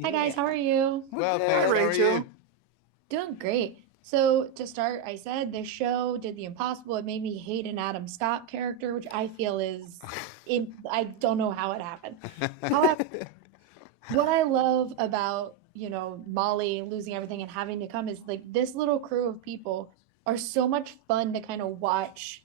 Hi guys, Yeah. how are you? We're Well, good, thanks. How are Rachel. you? Doing great. So to start, I said this show did the impossible. It made me hate an Adam Scott character, which I feel I don't know how it happened. However, what I love about, Molly losing everything and having to come is like this little crew of people are so much fun to kind of watch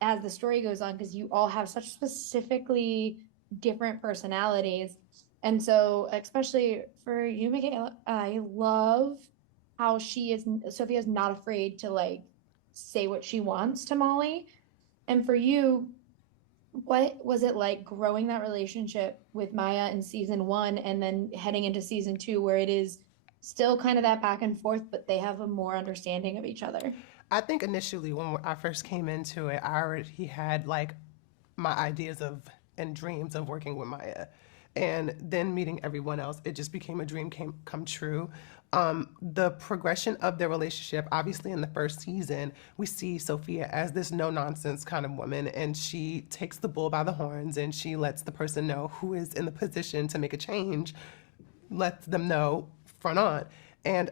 as the story goes on because you all have such specifically different personalities. And so, especially for you, Michaela, I love how Sophia is not afraid to like say what she wants to Molly. And for you, what was it like growing that relationship with Maya in season one and then heading into season two, where it is still kind of that back and forth, but they have a more understanding of each other? I think initially when I first came into it, I already had like my ideas of and dreams of working with Maya. And then meeting everyone else, it just became a dream come true. The progression of their relationship, obviously in the first season, we see Sophia as this no nonsense kind of woman, and she takes the bull by the horns and she lets the person know who is in the position to make a change, lets them know front on. And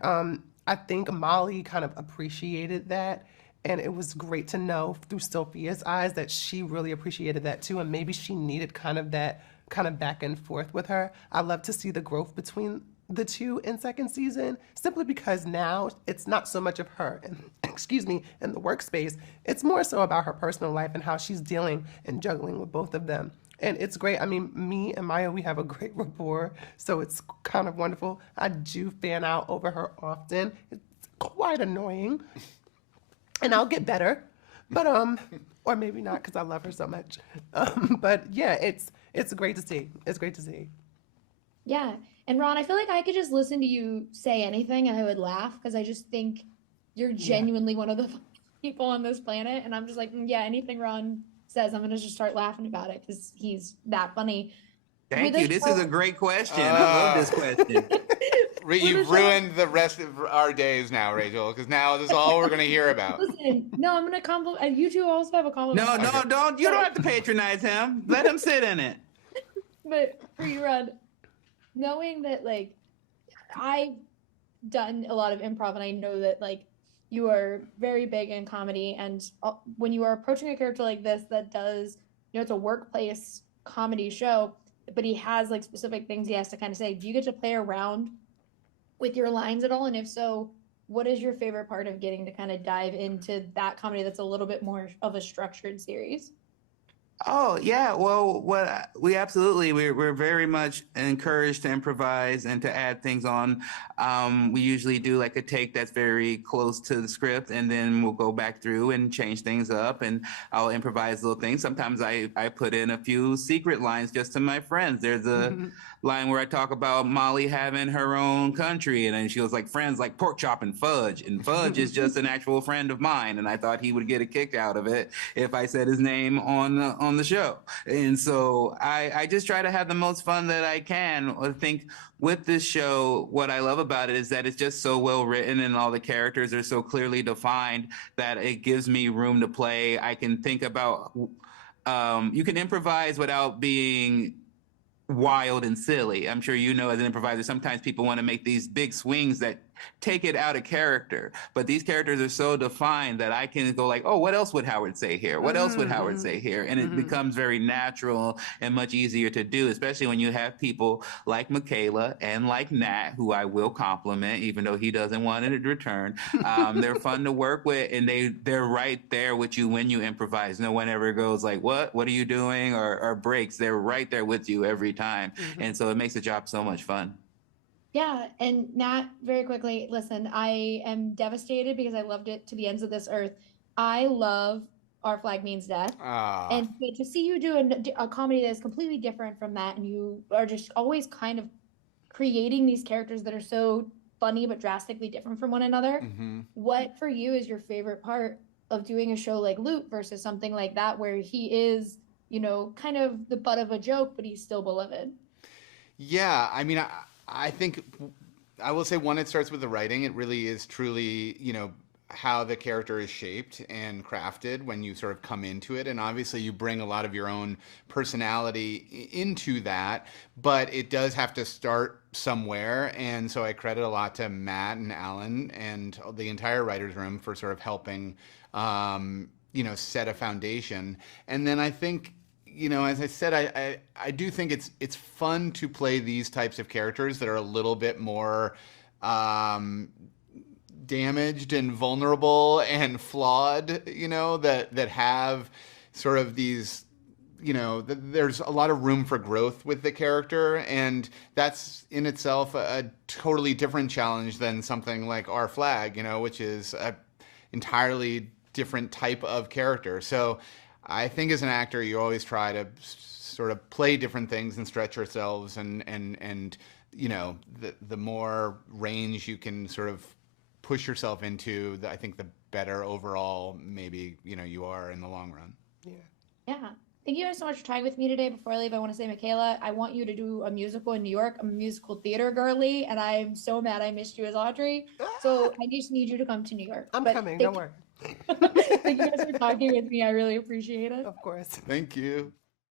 I think Molly kind of appreciated that. And it was great to know through Sophia's eyes that she really appreciated that too. And maybe she needed kind of that kind of back and forth with her. I love to see the growth between the two in second season simply because now it's not so much of her and excuse me in the workspace, it's more so about her personal life and how she's dealing and juggling with both of them. And it's great. I mean, me and Maya, we have a great rapport, so it's kind of wonderful. I do fan out over her often. It's quite annoying, and I'll get better, but or maybe not because I love her so much. But yeah, it's great to see. It's great to see. Yeah. And Ron, I feel like I could just listen to you say anything and I would laugh because I just think you're Yeah. genuinely one of the funniest people on this planet. And I'm just like, yeah, anything Ron says, I'm gonna just start laughing about it because he's that funny. With Thank a you. This is a show, great question. I love Uh, this question. with a you've show, ruined the rest of our days now, Rachel, because now this is all we're going to hear about. listen, no, I'm gonna compliment you two also have a compliment No, for no, Okay. me. don't. You don't But have to patronize him. Let him sit in it. but for you, Ron, knowing that like I've done a lot of improv and I know that like you are very big in comedy and when you are approaching a character like this that does, it's a workplace comedy show, but he has like specific things he has to kind of say. Do you get to play around with your lines at all? And if so, what is your favorite part of getting to kind of dive into that comedy that's a little bit more of a structured series? Oh yeah, well, what we absolutely we're very much encouraged to improvise and to add things on. We usually do like a take that's very close to the script, and then we'll go back through and change things up, and I'll improvise little things. Sometimes I put in a few secret lines just to my friends. There's a line where I talk about Molly having her own country, and then she was like friends like pork chop and Fudge is just an actual friend of mine, and I thought he would get a kick out of it if I said his name on the show. And so I just try to have the most fun that I can. I think with this show, what I love about it is that it's just so well written and all the characters are so clearly defined that it gives me room to play. I can think about you can improvise without being wild and silly. I'm sure you know as an improviser, sometimes people want to make these big swings that take it out of character. But these characters are so defined that I can go like, oh, what else would Howard say here? What else would Howard say here? And it becomes very natural and much easier to do, especially when you have people like Michaela and like Nat, who I will compliment, even though he doesn't want it in return. They're fun to work with, and they're right there with you when you improvise. No one ever goes like, "What are you doing?" or breaks. They're right there with you every time, and so it makes the job so much fun. Yeah, and Nat, very quickly, listen, I am devastated because I loved it to the ends of this earth. I love Our Flag Means Death. Ah, And to see you do a comedy that is completely different from that, and you are just always kind of creating these characters that are so funny but drastically different from one another. What for you is your favorite part of doing a show like Loot versus something like that, where he is, kind of the butt of a joke, but he's still beloved? yeah. I mean, I think I will say one. It starts with the writing. It really is truly, how the character is shaped and crafted when you sort of come into it. And obviously you bring a lot of your own personality into that, but it does have to start somewhere. And so I credit a lot to Matt and Alan and the entire writer's room for sort of helping, set a foundation. And then I think, as I said, I do think it's fun to play these types of characters that are a little bit more damaged and vulnerable and flawed, that have sort of these, there's a lot of room for growth with the character, and that's in itself a totally different challenge than something like Our Flag, which is a entirely different type of character. So I think as an actor, you always try to sort of play different things and stretch yourselves, and the more range you can sort of push yourself into, I think the better overall maybe you are in the long run. Yeah. Thank you guys so much for talking with me today. Before I leave, I want to say, Michaela, I want you to do a musical in New York. I'm a musical theater girly, and I'm so mad I missed you as Audrey. So I just need you to come to New York. I'm coming, don't worry. Thank you guys for talking with me. I really appreciate it. Of course. Thank you.